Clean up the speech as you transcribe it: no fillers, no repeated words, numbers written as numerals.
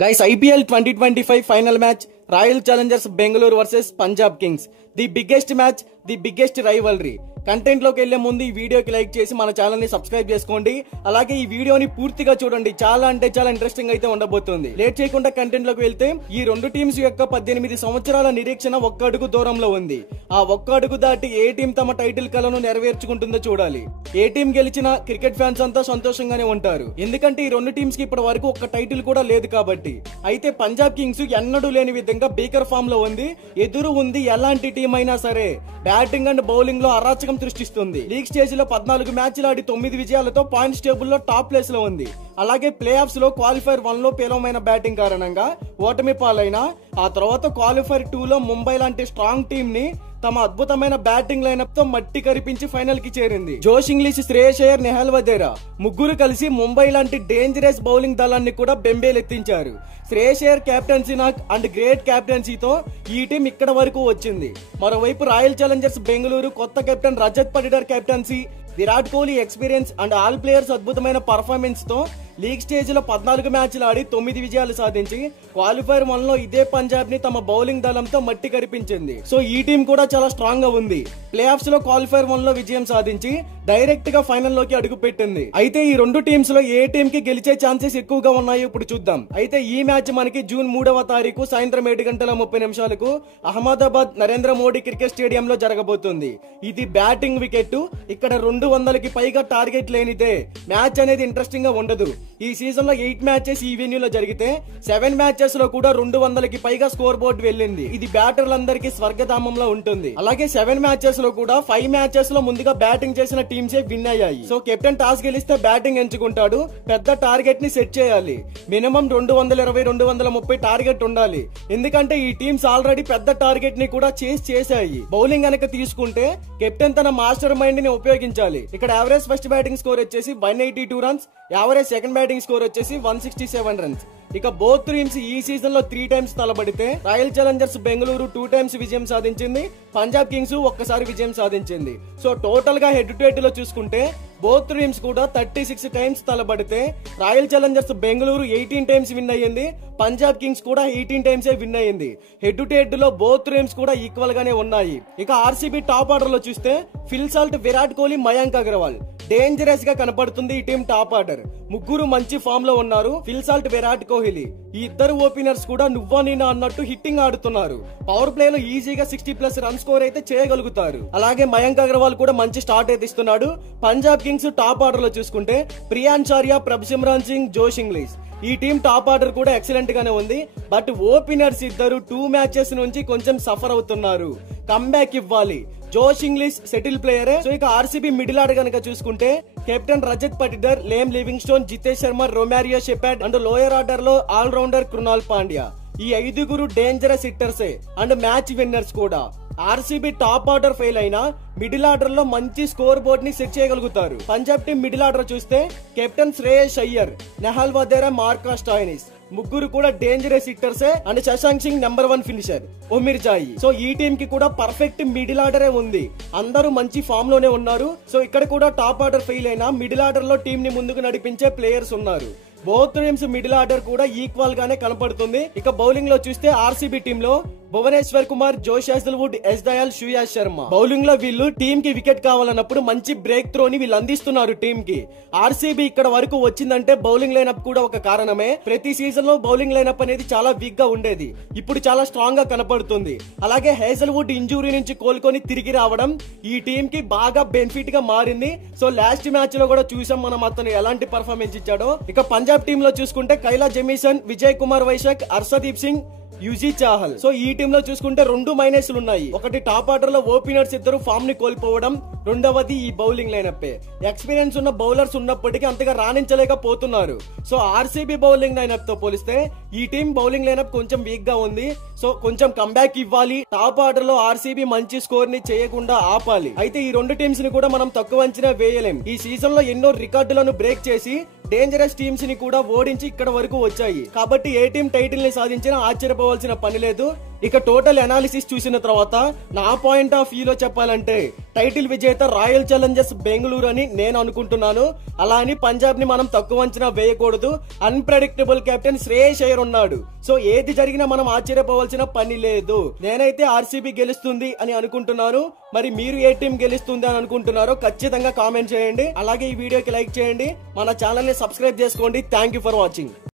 Guys, IPL 2025 final match, Royal Challengers Bengaluru versus Punjab Kings. The biggest match, the biggest rivalry. Content లోకి వెళ్లే ముందు ఈ వీడియోకి like చేసి మన ఛానల్ ని సబ్స్క్రైబ్ చేసుకోండి. అలాగే ఈ వీడియోని పూర్తిగా చూడండి, చాలా అంటే చాలా ఇంట్రెస్టింగ్ అయితే ఉండబోతుంది. లేట్ చేయకుండా కంటెంట్ లోకి వెళ్తే ఈ రెండు టీమ్స్ యొక్క 18 సంవత్సరాల నిరీక్షణ ఒక్క అడుగు దూరంలో ఉంది. ఆ ఒక్క అడుగు దాటి ఏ టీం తమ టైటిల్ కలను నెరవేర్చుకుంటుందో చూడాలి. ఏ టీం గెలిచినా క్రికెట్ ఫ్యాన్స్ అంతా సంతోషంగానే ఉంటారు, ఎందుకంటే ఈ రెండు టీమ్స్ కి ఇప్పటి వరకు ఒక్క టైటిల్ కూడా లేదు కాబట్టి. అయితే పంజాబ్ కింగ్స్ ఎన్నడూ లేని విధంగా బీకర్ ఫామ్ లో ఉంది. ఎదురు ఉంది ఎలాంటి టీం అయినా సరే బ్యాటింగ్ అండ్ బౌలింగ్ లో అరాచకం సృష్టిస్తుంది. లీగ్ స్టేజ్ లో 14 మ్యాచ్లు ఆడి 9 విజయాలతో పాయింట్స్ టేబుల్ లో టాప్ ప్లేస్ లో ఉంది. అలాగే ప్లే ఆఫ్స్ లో క్వాలిఫైర్ 1 లో పేలవమైన బ్యాటింగ్ కారణంగా ఓటమి పాలైన ఆ తర్వాత క్వాలిఫైర్ 2 లో ముంబై లాంటి స్ట్రాంగ్ టీమ్ ని తమ అద్భుతమైన బ్యాటింగ్ లైనప్ తో మట్టి కరిపించి ఫైనల్ కి చేరింది. జోష్ ఇంగ్లీష్, శ్రేయస్ అయ్యర్, నెహల్ వదేరా ముగ్గురు కలిసి ముంబై లాంటి డేంజరస్ బౌలింగ్ దళాన్ని కూడా బెంబేలెత్తించారు. Shreyas Iyer captaincy and great కెప్టెన్సీతో ఈ టీం ఇక్కడ వరకు వచ్చింది. మరోవైపు రాయల్ ఛాలెంజర్స్ బెంగళూరు కొత్త captain Rajat Patidar captaincy, Virat Kohli experience and all players అద్భుతమైన పర్ఫార్మెన్స్ తో లీగ్ స్టేజ్ లో 14 మ్యాచ్లు ఆడి 9 విజయాలు సాధించి క్వాలిఫైర్ 1 లో ఇదే పంజాబ్ ని తమ బౌలింగ్ దళంతో మట్టి కరిపించింది. సో ఈ టీం కూడా చాలా స్ట్రాంగ్ గా ఉంది. ప్లే ఆఫ్స్ లో క్వాలిఫైర్ 1 లో విజయం సాధించి డైరెక్ట్ గా ఫైనల్ లోకి అడుగు పెట్టింది. అయితే ఈ రెండు టీమ్స్ లో ఏ టీం కి గెలిచే ఛాన్సెస్ ఎక్కువగా ఉన్నాయో ఇప్పుడు చూద్దాం. అయితే ఈ మ్యాచ్ మనకి జూన్ 3వ తారీఖు సాయంత్రం 7:30 అహ్మదాబాద్ నరేంద్ర మోడీ క్రికెట్ స్టేడియం లో జరగబోతుంది. ఇది బ్యాటింగ్ వికెట్. ఇక్కడ 200కి పైగా టార్గెట్ లేనిదే మ్యాచ్ అనేది ఇంట్రెస్టింగ్ గా ఉండదు. ఈ సీజన్ లో 8 మ్యాచెస్ ఈ వెన్యూలో జరిగితే 7 మ్యాచెస్ లో కూడా 200కి పైగా స్కోర్ బోర్డు వెళ్ళింది. ఇది బ్యాటర్లందరికీ స్వర్గధామంలో ఉంటుంది. అలాగే 7 మ్యాచెస్ లో కూడా 5 మ్యాచెస్ లో ముందుగా బ్యాటింగ్ చేసిన టీమ్సే విన్ అయ్యాయి. సో కెప్టెన్ టాస్ గెలిస్తే బ్యాటింగ్ ఎంచుకుంటాడు. పెద్ద టార్గెట్ ని సెట్ చేయాలి. మినిమం 220-230 టార్గెట్ ఉండాలి, ఎందుకంటే ఈ టీమ్స్ ఆల్రెడీ పెద్ద టార్గెట్ ని కూడా చేశాయి. బౌలింగ్ కనుక తీసుకుంటే కెప్టెన్ తన మాస్టర్ మైండ్ ని ఉపయోగించాలి. ఇక్కడ యావరేజ్ ఫస్ట్ బ్యాటింగ్ స్కోర్ వచ్చేసి 182 runs, average second batting score వచ్చేసి 167 రన్స్. ఇక బోత్ టీమ్స్ ఈ సీజన్ లో 3 టైమ్స్ తలబడితే రాయల్ ఛాలెంజర్స్ బెంగళూరు 2 టైమ్స్ విజయం సాధించింది, పంజాబ్ కింగ్స్ ఒక్కసారి విజయం సాధించింది. సో టోటల్ గా హెడ్ టు హెడ్ లో చూసుకుంటే బోత్ టీమ్స్ కూడా 36 టైమ్స్ తలబడితే Royal Challengers Bengaluru 18 times win అయ్యింది, పంజాబ్ కింగ్స్ కూడా 18 టైమ్స్ విన్ అయ్యింది. హెడ్ టు హెడ్ లో బోత్ టీమ్స్ కూడా ఈక్వల్ గానే ఉన్నాయి. ఇక ఆర్సీబీ టాప్ ఆర్డర్ లో చూస్తే Phil Salt, Virat Kohli, Mayank Agarwal dangerous గా కనపడుతుంది ఈ టీం టాప్ ఆర్డర్. ముగ్గురు మంచి ఫామ్ లో ఉన్నారు. ఫిల్ సాల్ట్, విరాట్ కోహ్లీ ఈ ఇద్దరు ఓపెనర్స్ కూడా నువ్వా నేనా అన్నట్టు హిట్టింగ్ ఆడుతున్నారు. పవర్ ప్లే లో ఈజీగా 60+ రన్ స్కోర్ అయితే చేయగలుగుతారు. అలాగే మయాంక్ అగర్వాల్ కూడా మంచి స్టార్ట్ అయితే ఇస్తున్నాడు. పంజాబ్ కింగ్స్ టాప్ ఆర్డర్ లో చూసుకుంటే ప్రియాన్చార్య, ప్రభ్సిమ్రాన్ సింగ్, జోష్ ఇంగ్లీష్ ఈ టీం టాప్ ఆర్డర్ కూడా ఎక్సలెంట్ గానే ఉంది. బట్ ఓపెనర్స్ ఇద్దరు 2 మ్యాచెస్ నుంచి కొంచెం సఫర్ అవుతున్నారు. కమ్బ్యాక్ ఇవ్వాలి. జోష్ ఇంగ్లీష్ సెటిల్ ప్లేయరే. సో ఇక ఆర్సీబీ మిడిల్ ఆర్డర్ కనుక చూసుకుంటే captain Rajat Patidar, Liam Livingstone, Jitesh Sharma, Romario Shepherd and lower order లో ఆల్ రౌండర్ కృణాల్ పాండ్యా. ఈ 5గురు డేంజరస్ హిట్టర్సే అండ్ మ్యాచ్ విన్నర్స్ కూడా. ఆర్సీబీ టాప్ ఆర్డర్ ఫెయిల్ అయినా మిడిల్ ఆర్డర్ లో మంచి స్కోర్ బోర్డ్ ని సెట్ చేయగలుగుతారు. పంజాబ్ టీం మిడిల్ ఆర్డర్ చూస్తే captain Shreyas Iyer, Nehal Wadhera, Marcus Stoinis ముగ్గురు కూడా డేంజరస్ హిట్టర్సే and Shashank Singh number 1 finisher Omarzai. So ఈ టీం కి కూడా పర్ఫెక్ట్ మిడిల్ ఆర్డరే ఉంది. అందరూ మంచి ఫామ్ లోనే ఉన్నారు. సో ఇక్కడ కూడా టాప్ ఆర్డర్ ఫెయిల్ అయినా మిడిల్ ఆర్డర్ లో టీం ని ముందుకు నడిపించే ప్లేయర్స్ ఉన్నారు. బోత్ టీమ్స్ మిడిల్ ఆర్డర్ కూడా ఈక్వల్ గానే కనపడుతుంది. ఇక బౌలింగ్ లో చూస్తే ఆర్సీబీ టీమ్ లో Bhuvneshwar Kumar, Josh Hazlewood, S Dayal, Shreyas Sharma bowling లో వీళ్ళు టీమ్ కి వికెట్ కావాలన్నప్పుడు మంచి బ్రేక్ త్రో ని వీళ్ళు అందిస్తున్నారు టీమ్ కి. ఆర్సీబీ ఇక్కడ వరకు వచ్చిందంటే బౌలింగ్ లైనప్ కూడా ఒక కారణమే. ప్రతి సీజన్ లో బౌలింగ్ లైనప్ అనేది చాలా వీక్ గా ఉండేది, ఇప్పుడు చాలా స్ట్రాంగ్ గా కనపడుతుంది. అలాగే హేజల్వుడ్ ఇంజురీ నుంచి కోలుకొని తిరిగి రావడం ఈ టీమ్ కి బాగా బెనిఫిట్ గా మారింది. సో లాస్ట్ మ్యాచ్ లో కూడా చూసాం మనం అతను ఎలాంటి పర్ఫార్మెన్స్ ఇచ్చాడో. ఇక పంజాబ్ టీమ్ లో చూసుకుంటే Kyle Jamieson, Vijay Kumar Vyshak, Harshdeep Singh, Yuzi Chahal. So ఈ టీమ్ లో చూసుకుంటే 2 మైనస్లు ఉన్నాయి. ఒకటి టాప్ ఆర్డర్ లో ఓపెనర్స్ ఇద్దరు ఫామ్ ని కోల్పోవడం, రెండవది ఈ బౌలింగ్ లైనప్. ఎక్స్పీరియన్స్ ఉన్న బౌలర్స్ ఉన్నప్పటికీ అంతగా రాణించలేకపోతున్నారు. సో ఆర్సీబీ బౌలింగ్ లైనప్ తో పోలిస్తే ఈ టీం బౌలింగ్ లైనప్ కొంచెం వీక్ గా ఉంది. సో కొంచెం కంబ్యాక్ ఇవ్వాలి. టాప్ ఆర్డర్ లో ఆర్సీబీ మంచి స్కోర్ ని చేయకుండా ఆపాలి. అయితే ఈ రెండు టీమ్స్ ని కూడా మనం తక్కువ అంచనా వేయలేం. ఈ సీజన్ లో ఎన్నో రికార్డులను బ్రేక్ చేసి డేంజరస్ టీమ్స్ ని కూడా ఓడించి ఇక్కడ వరకు వచ్చాయి. కాబట్టి ఏ టీం టైటిల్ ని సాధించినా ఆశ్చర్యపోవాల్సిన పని లేదు. ఇక టోటల్ అనాలిసిస్ చూసిన తర్వాత నా పాయింట్ ఆఫ్ వ్యూలో చెప్పాలంటే టైటిల్ విజేత రాయల్ ఛాలెంజర్స్ బెంగళూరు అని నేను అనుకుంటున్నాను. అలా అని పంజాబ్ ని మనం తక్కువ అంచనా వేయకూడదు. అన్ప్రెడిక్టబుల్ కెప్టెన్ శ్రేయస్ అయ్యర్ ఉన్నాడు. సో ఏది జరిగినా మనం ఆశ్చర్యపోవాల్సిన పని లేదు. నేనైతే ఆర్సీబీ గెలుస్తుంది అని అనుకుంటున్నాను. మరి మీరు ఏ టీం గెలుస్తుంది అని అనుకుంటున్నారో ఖచ్చితంగా కామెంట్ చేయండి. అలాగే ఈ వీడియోకి లైక్ చేయండి, మన ఛానల్ ని సబ్స్క్రైబ్ చేసుకోండి. Thank you for watching.